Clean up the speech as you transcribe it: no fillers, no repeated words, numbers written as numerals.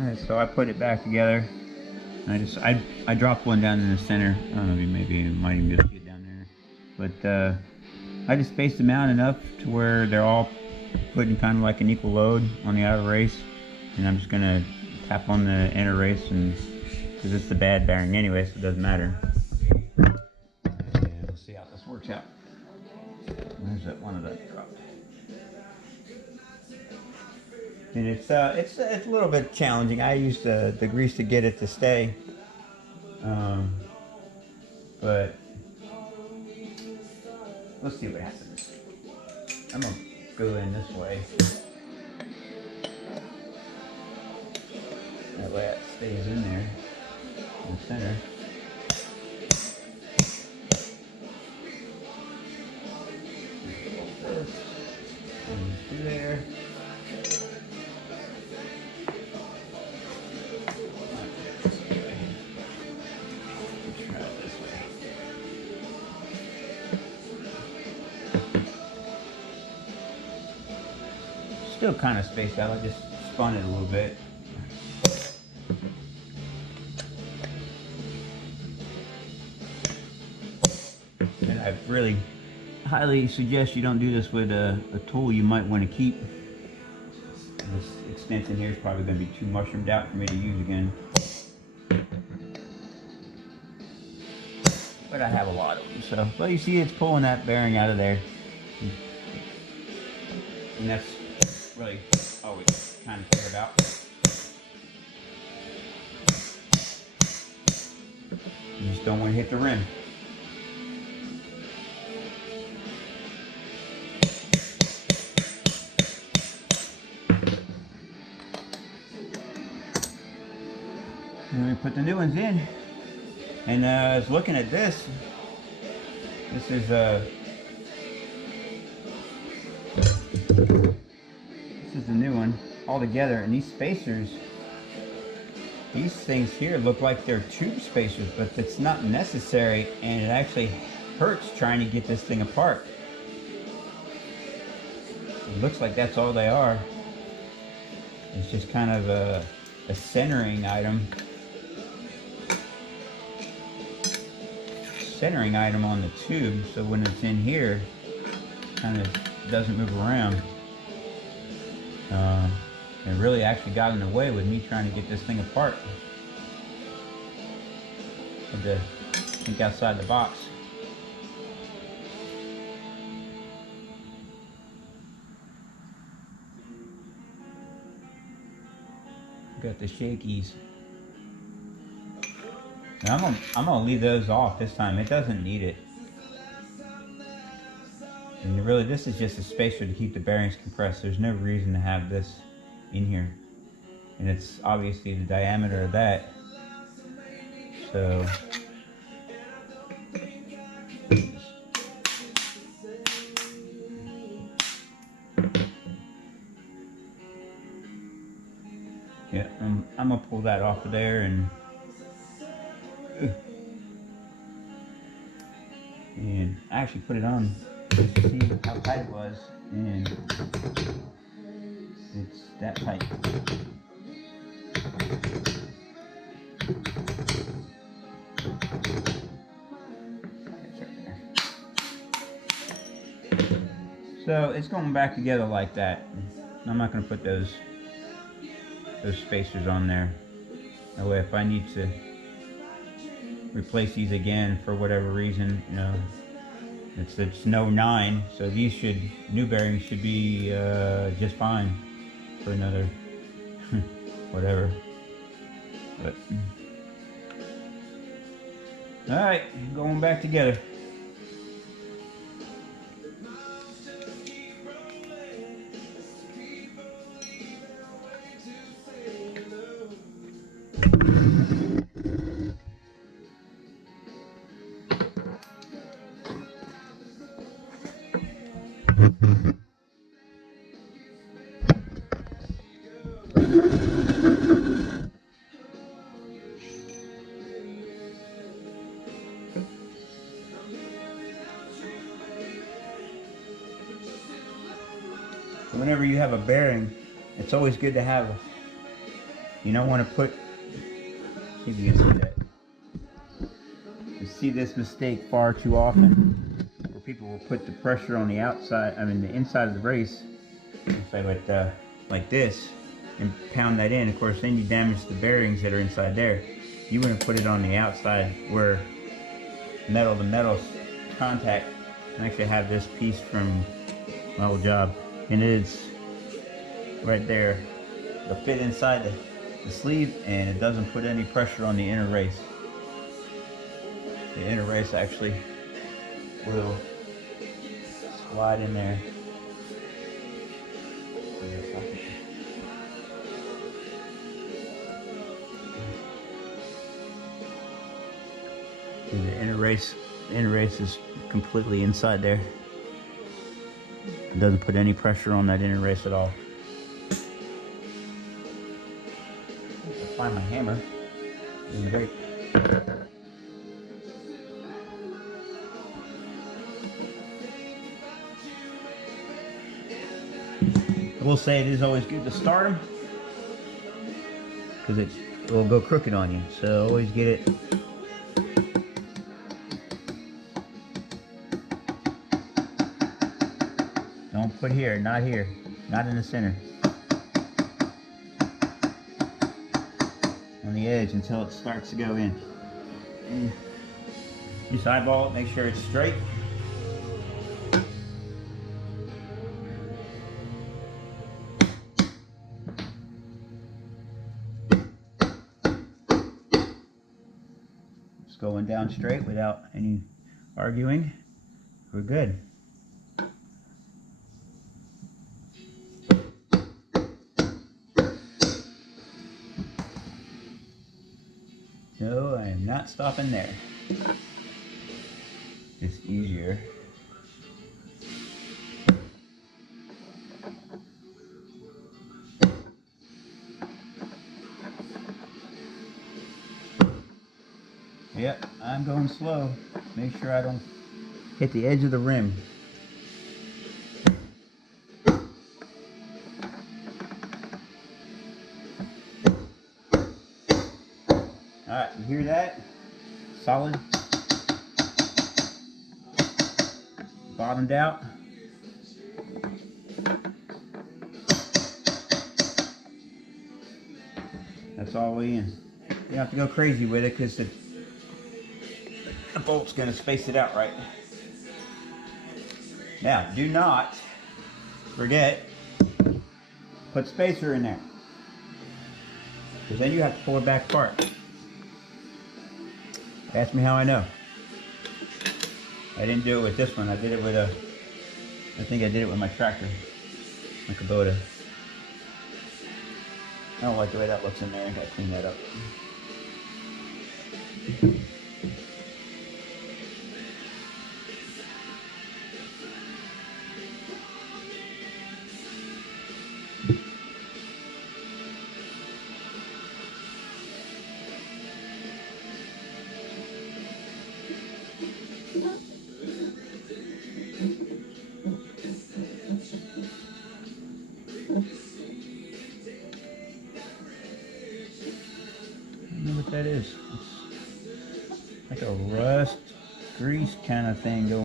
Alright, so I put it back together. I dropped one down in the center. I don't know, maybe you might even be able to see it down there. But I just spaced them out enough to where they're all putting kind of like an equal load on the outer race. And I'm just gonna tap on the inner race, and because it's the bad bearing anyway, so it doesn't matter. And we'll see how this works out. Where's that one that dropped? And it's a little bit challenging. I used the grease to get it to stay, but let's see what happens. I'm gonna go in this way. That way it stays in there in the center. This and through there. Still kind of spaced out. I just spun it a little bit. And I really highly suggest you don't do this with a tool you might want to keep. This extension here is probably going to be too mushroomed out for me to use again. But I have a lot of them, so. Well, you see it's pulling that bearing out of there. And that's really all we kind of care about. You just don't want to hit the rim. And we put the new ones in. And I was looking at this. This is the new one all together, and these spacers, these things here look like they're tube spacers, but it's not necessary, and it actually hurts trying to get this thing apart. It looks like that's all they are. It's just kind of a centering item. Centering item on the tube, so when it's in here, it kind of doesn't move around. It really actually got in the way with me trying to get this thing apart. Had to think outside the box. Got the shakies. Now I'm gonna leave those off this time. It doesn't need it. And really, this is just a spacer to keep the bearings compressed. There's no reason to have this in here. And it's obviously the diameter of that. So yeah, I'm gonna pull that off of there and I actually put it on just to see how tight it was, and it's that tight. So it's going back together like that. I'm not going to put those spacers on there. That way, if I need to replace these again for whatever reason, you know, it's no 9, so these new bearings should be just fine for another whatever. But all right, going back together. Whenever you have a bearing, it's always good to have You don't want to put, see if you can see that. You see this mistake far too often, where people will put the pressure on the outside, the inside of the brace, like this, and pound that in. Of course, then you damage the bearings that are inside there. You want to put it on the outside where metal to metal contact. I actually have this piece from my old job, and it's right there. It'll fit inside the sleeve, and it doesn't put any pressure on the inner race. The inner race actually will slide in there. And the inner race is completely inside there. It doesn't put any pressure on that inner race at all. I'll find my hammer in the brake. I will say it is always good to start them, because it will go crooked on you. So always get it. Don't put here, not in the center. On the edge until it starts to go in. And just eyeball it, make sure it's straight. It's going down straight without any arguing. We're good. No, I am not stopping there. It's easier. Yep, I'm going slow. Make sure I don't hit the edge of the rim. Alright, you hear that? Solid. Bottomed out. That's all the way in. You don't have to go crazy with it, because the bolt's going to space it out right. Now, do not forget, put spacer in there, because then you have to pull it back apart. Ask me how I know. I didn't do it with this one. I did it with I think I did it with my tractor, my Kubota. I don't like the way that looks in there. I gotta clean that up. I don't know what that is. It's like a rust grease kind of thing going